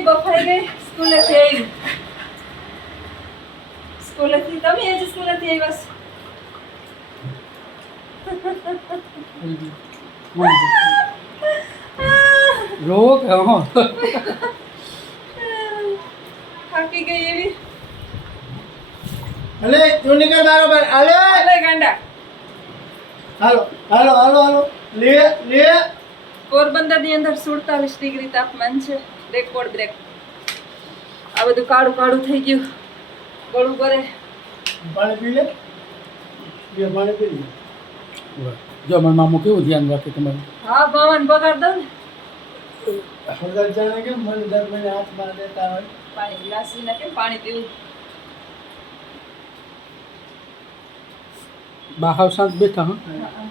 ગઈ બફાઈ ગઈ સ્કૂલેથી આવી સ્કૂલેથી તમે એ જ સ્કૂલેથી આવી બસ રોવો કે હો થાકી ગઈ એવી અલે તું નીકળ બરાબર અલે અલે ગાંડા હાલો હાલો હાલો હાલો લે લે પોરબંદરની અંદર 47 ડિગ્રી તાપમાન છે રેકોર્ડ બ્રેક આ બધું કાળું કાળું થઈ ગયું ગળું કરે પાણી પી લે બે પાણી પી લે જો મારા મામું કેવું ધ્યાન રાખે તમારું હા ભવન બગાડ દઉં ને હળદર જાણે કે મને દર મહિને હાથમાં દેતા હોય પાણી ગ્લાસ લઈને કેમ પાણી પીવું બહાર શાંત બેઠા હા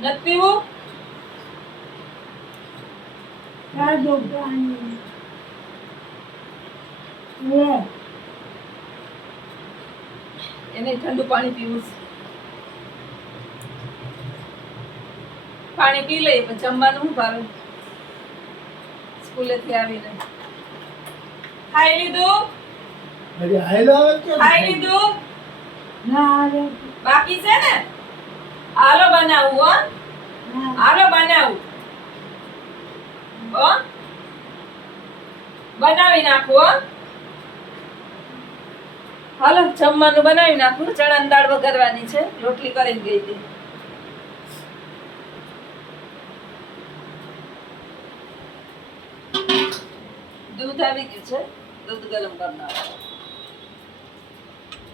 નથી પીવું એને ઠંડુ પાણી પીવું છે પાણી પી લઈએ પણ જમવાનું શું ભાવે સ્કૂલેથી આવીને ખાઈ લીધું હજી હાયલો આવે કે ખાઈ લીધું બાકી છે ને હાલો બનાવું હો હાલો બનાવું હો બનાવી નાખું હો હાલો જમવાનું બનાવી નાખું ચણાની દાળ વઘારવાની છે રોટલી કરીને ગઈ હતી દૂધ આવી ગયું છે દૂધ ગરમ કરનાર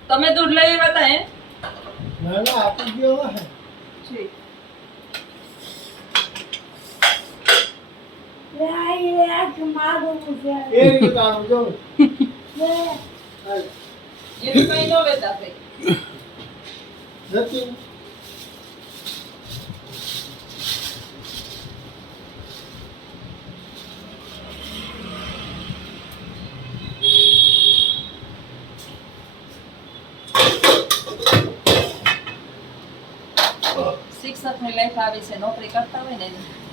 તમે દૂધ લઈ આવ્યા હતા હે ના ના આપી ગયો હે ઠીક એ રીતાનું જો હાલ એ કઈ નો વેતા કઈ નથી શિક્ષકની લાઈફ આવી છે નોકરી કરતા હોય ને એની.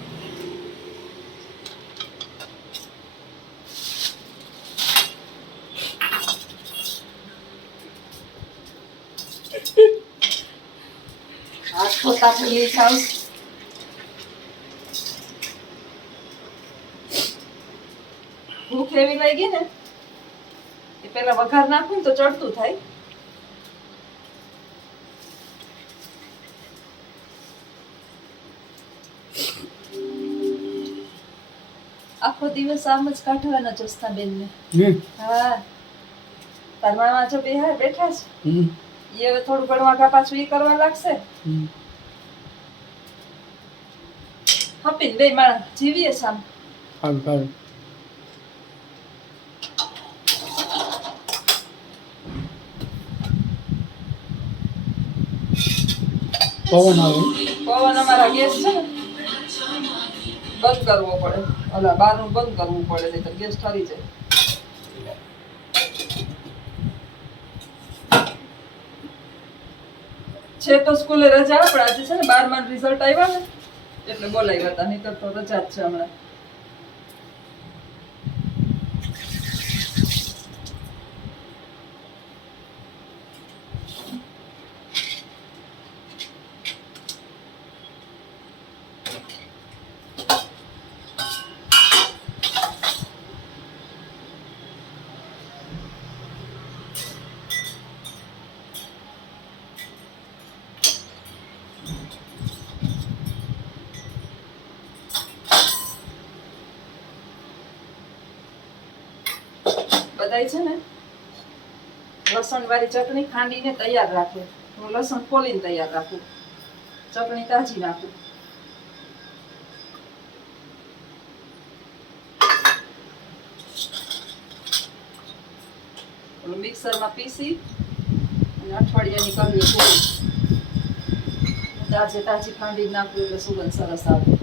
હાથ ખોટા થઈ જાવ ભૂખ એવી લાગી ને એ પેલા વઘાર નાખું ને તો ચડતું થાય આખો દિવસ આમ જ કાઢવાનો જસ્તા બેન ને હા તાર મામા જો બેહાર બેઠા છે એ હવે થોડું ઘણું આગા પાછું ઈ કરવા લાગશે હપીને બે માણસ જીવીએ સામ સારું સારું પવન આવે પવન અમારા ગેસ છે ને બંધ કરવો પડે ઓલા બારનું બંધ કરવું પડે નહીં તો ગેસ ઠરી જાય છે તો સ્કૂલે રજા પણ આજે છે ને 12માં રિઝલ્ટ આવ્યા ને એટલે બોલાવ્યા હતા નહીંતર તો રજા જ છે હમણાં બધાય છે ને લસણ વાળી ચટણી ખાંડીને તૈયાર રાખે હું લસણ ફોલીને તૈયાર રાખું ચટણી તાજી નાખું ઓલું મિક્સરમાં પીસી અને અઠવાડિયાની કરવી થોડી તાજી ખાંડી નાખું એટલે સુગંધ સરસ આવે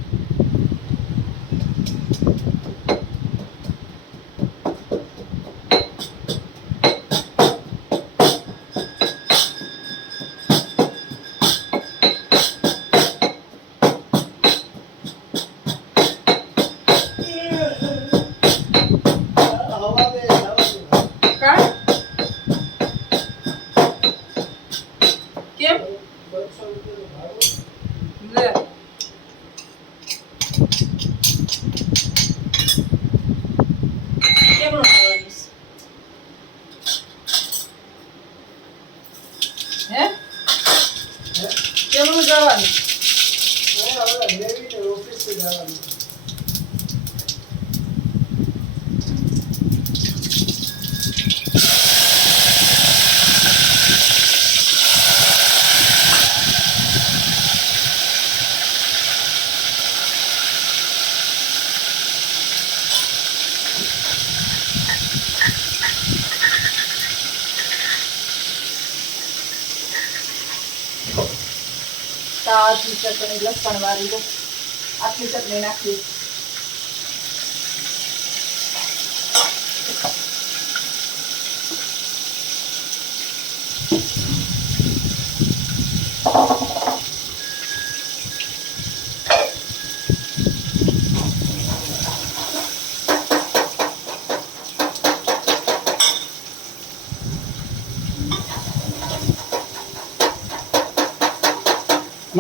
સાદી ચટણી લસણ વાળી દો. આટલી ચટણી નાખી.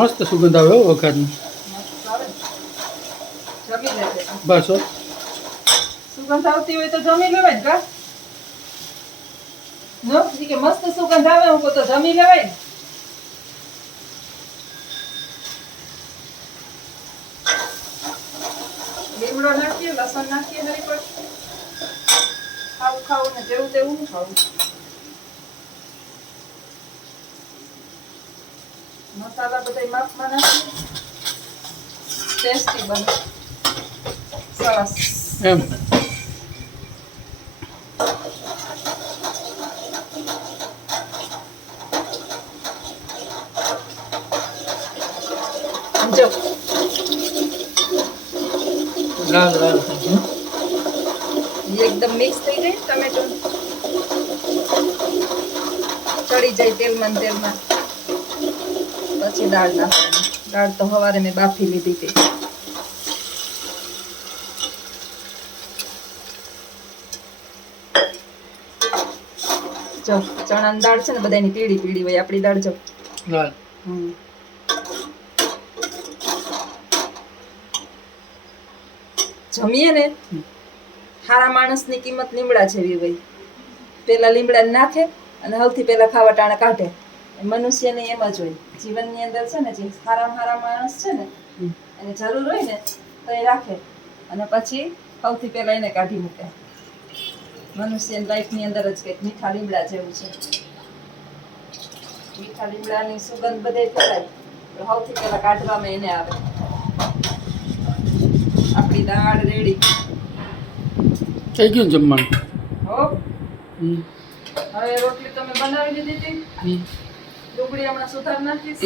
મસ્ત સુગંધ આવે હો વઘારની. મસ્ત આવે ને. જમી લેજે. બસ હો. સુગંધ આવતી હોય તો જમી લેવાય ને કા? નો ઈ કે મસ્ત સુગંધ આવે હું કહું તો જમી લેવાય ને. લીમડો નાખીએ, લસણ નાખીએ હરી પર. ખાવું ને જેવું તેવું ન ખાવું. મસાલા બધા માપમાં નાખીએ. ટેસ્ટી બને. સરસ. એમ જો લાલ લાલ ઈ એકદમ મિક્સ થઈ જાય ટમેટો ચડી જાય તેલમાં ને તેલમાં પછી દાળ નાખવાની. દાળ તો સવારે મેં બાફી લીધી હતી. જો ચણાની દાળ છે ને બધાની પીળી પીળી હોય, આપણી દાળ જો લાલ. જમીએ ને સારા માણસની કિંમત લીમડા જેવી હોય. પેલા લીમડા નાખે અને સૌથી પેલા ખાવા ટાણે કાઢે. મનુષ્યને એમ જ હોય. જીવનની અંદર છે ને જે સારા માણસ છે ને એને જરૂર હોય ને તો એ રાખે અને પછી સૌથી પહેલા એને કાઢી મૂકે. મનુષ્યની લાઈફની અંદર જ કંઈક મીઠા લીમડા જેવું છે. મીઠા લીમડાની સુગંધ બધે ફેલાય તો સૌથી પહેલા કાઢવામાં એને આવે. આપણી દાળ રેડી. થઈ ગયું ને જમવાનું? હો હવે રોટલી તમે બનાવી લીધી હતી. ડુંગળી હમણાં સુધાર નાખીશ.